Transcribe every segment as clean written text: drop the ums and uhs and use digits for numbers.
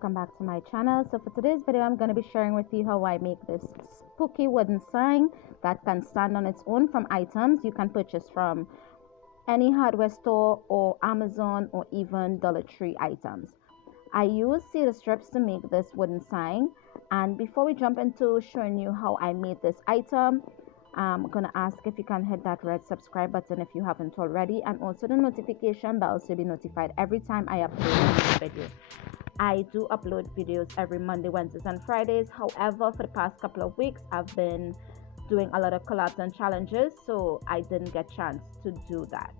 welcome back to my channel. So for today's video, I'm going to be sharing with you how I make this spooky wooden sign that can stand on its own from items you can purchase from any hardware store or Amazon or even Dollar Tree items. I use cedar strips to make this wooden sign, and before we jump into showing you how I made this item, I'm gonna ask if you can hit that red subscribe button if you haven't already, and also the notification bell so you'll be notified every time I upload a new video. I do upload videos every Monday, Wednesdays, and Fridays. However, for the past couple of weeks, I've been doing a lot of collabs and challenges, so I didn't get a chance to do that.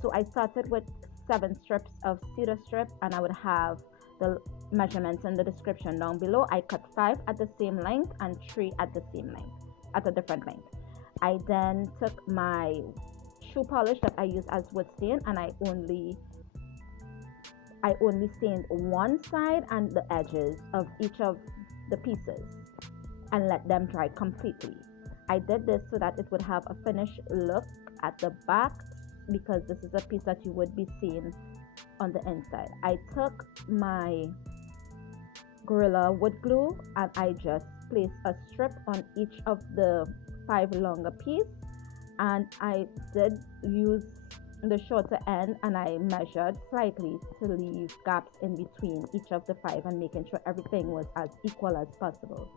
So I started with 7 strips of cedar strip, and I would have the measurements in the description down below. I cut 5 at the same length and 3 at the same length, at a different length. I then took my shoe polish that I use as wood stain, and I only stained one side and the edges of each of the pieces and let them dry completely. I did this so that it would have a finished look at the back, because this is a piece that you would be seeing on the inside. I took my Gorilla wood glue and I just placed a strip on each of the 5 longer pieces, and I did use the shorter end and I measured slightly to leave gaps in between each of the 5 and making sure everything was as equal as possible.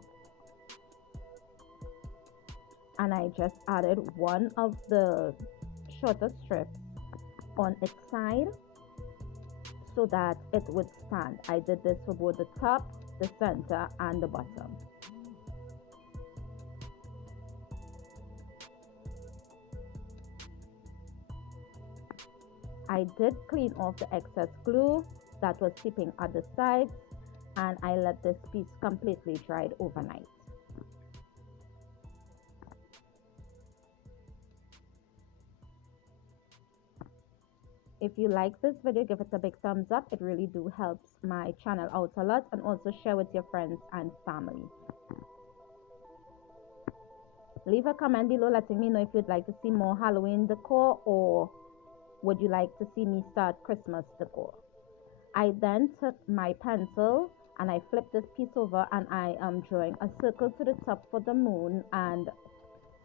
And I just added one of the shorter strips on its side so that it would stand. I did this for both the top, the center, and the bottom. I did clean off the excess glue that was seeping at the sides, and I let this piece completely dry overnight. If you like this video, give it a big thumbs up. It really helps my channel out a lot, and also share with your friends and family. Leave a comment below letting me know if you'd like to see more Halloween decor, or would you like to see me start Christmas decor. I then took my pencil and I flipped this piece over, and I am drawing a circle to the top for the moon and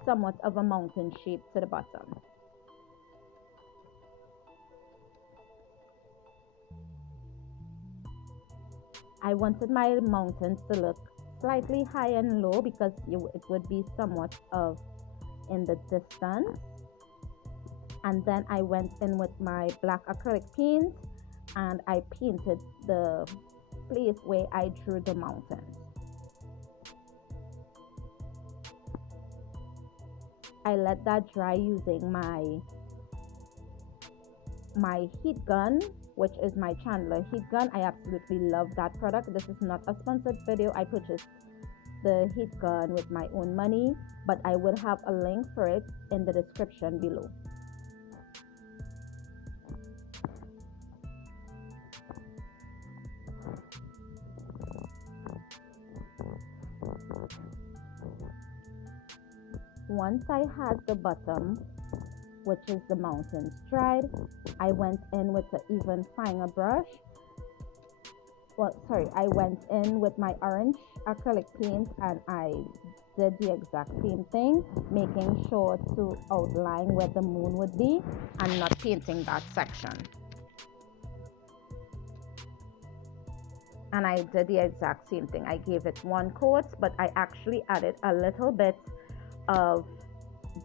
somewhat of a mountain shape to the bottom. I wanted my mountains to look slightly high and low because it would be somewhat of in the distance. And then I went in with my black acrylic paint and I painted the place where I drew the mountains. I let that dry using my heat gun, which is my Chandler heat gun. I absolutely love that product. This is not a sponsored video. I purchased the heat gun with my own money, but I will have a link for it in the description below. Once I had the bottom, which is the mountains, dried, I went in with an even finer brush. I went in with my orange acrylic paint and I did the exact same thing, making sure to outline where the moon would be and not painting that section. And I did the exact same thing. I gave it 1 coat, but I actually added a little bit of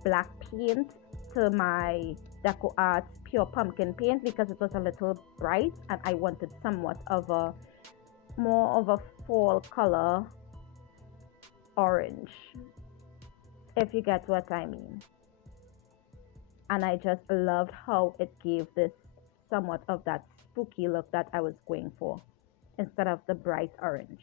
black paint to my Deco Art pure pumpkin paint because it was a little bright and I wanted somewhat of a more of a fall color orange, if you get what I mean. And I just loved how it gave this somewhat of that spooky look that I was going for instead of the bright orange.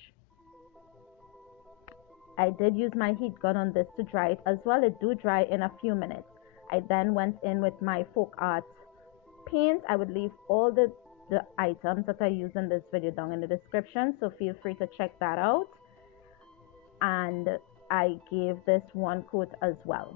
I did use my heat gun on this to dry it as well. It do dry in a few minutes. I then went in with my folk art paint. I would leave all the items that I use in this video down in the description, so feel free to check that out. And I gave this 1 coat as well.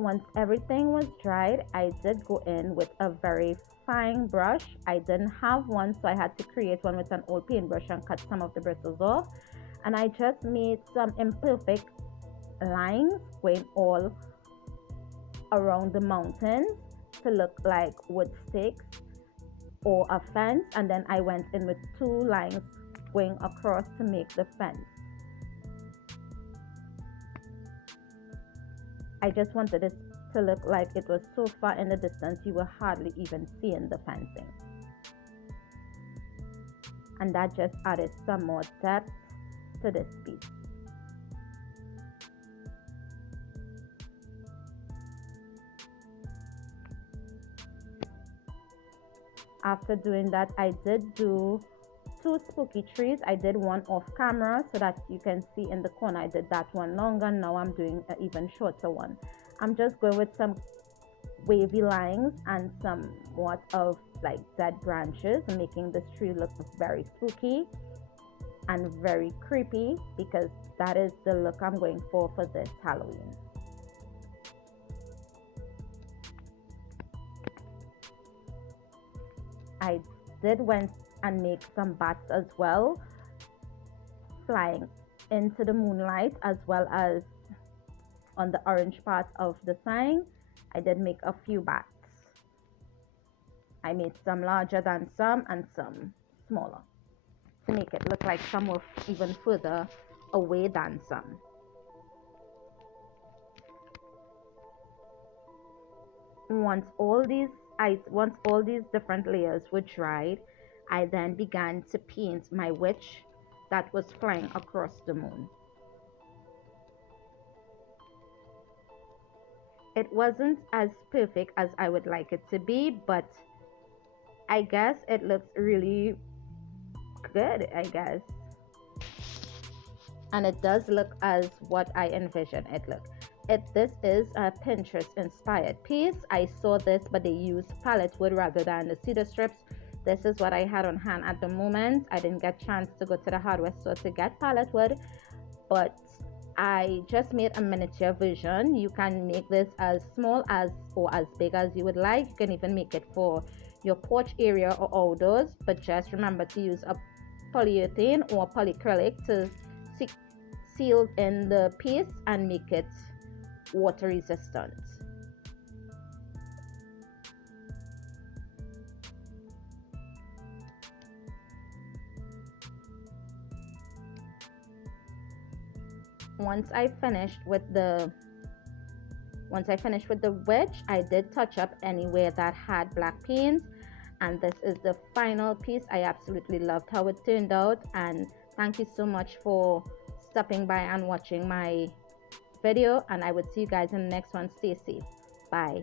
Once everything was dried, I did go in with a very fine brush. I didn't have one, so I had to create one with an old paintbrush and cut some of the bristles off. And I just made some imperfect lines going all around the mountains to look like wood sticks or a fence, and then I went in with two lines going across to make the fence. I just wanted it to look like it was so far in the distance you were hardly even seeing the fencing, and that just added some more depth to this piece. After doing that, I did do two spooky trees. I did one off camera so that you can see in the corner. I did that one longer. Now I'm doing an even shorter one. I'm just going with some wavy lines and somewhat of like dead branches, making this tree look very spooky and very creepy, because that is the look I'm going for this Halloween. I did went and make some bats as well, flying into the moonlight, as well as on the orange part of the sign. I did make a few bats. I made some larger than some and some smaller to make it look like some were even further away than some. Once all these different layers were dried, I then began to paint my witch that was flying across the moon. It wasn't as perfect as I would like it to be, but I guess it looks really good, I guess. And it does look as what I envisioned it look. This is a Pinterest inspired piece. I saw this, but they used pallet wood rather than the cedar strips. This is what I had on hand at the moment. I didn't get a chance to go to the hardware store to get pallet wood, but I just made a miniature version. You can make this as small as or as big as you would like. You can even make it for your porch area or outdoors, but just remember to use a polyurethane or polyacrylic to seal in the piece and make it water resistant. Once I finished with the wedge, I did touch up anywhere that had black paint, and this is the final piece. I absolutely loved how it turned out, and thank you so much for stopping by and watching my video, and I would see you guys in the next one. Stay safe. Bye.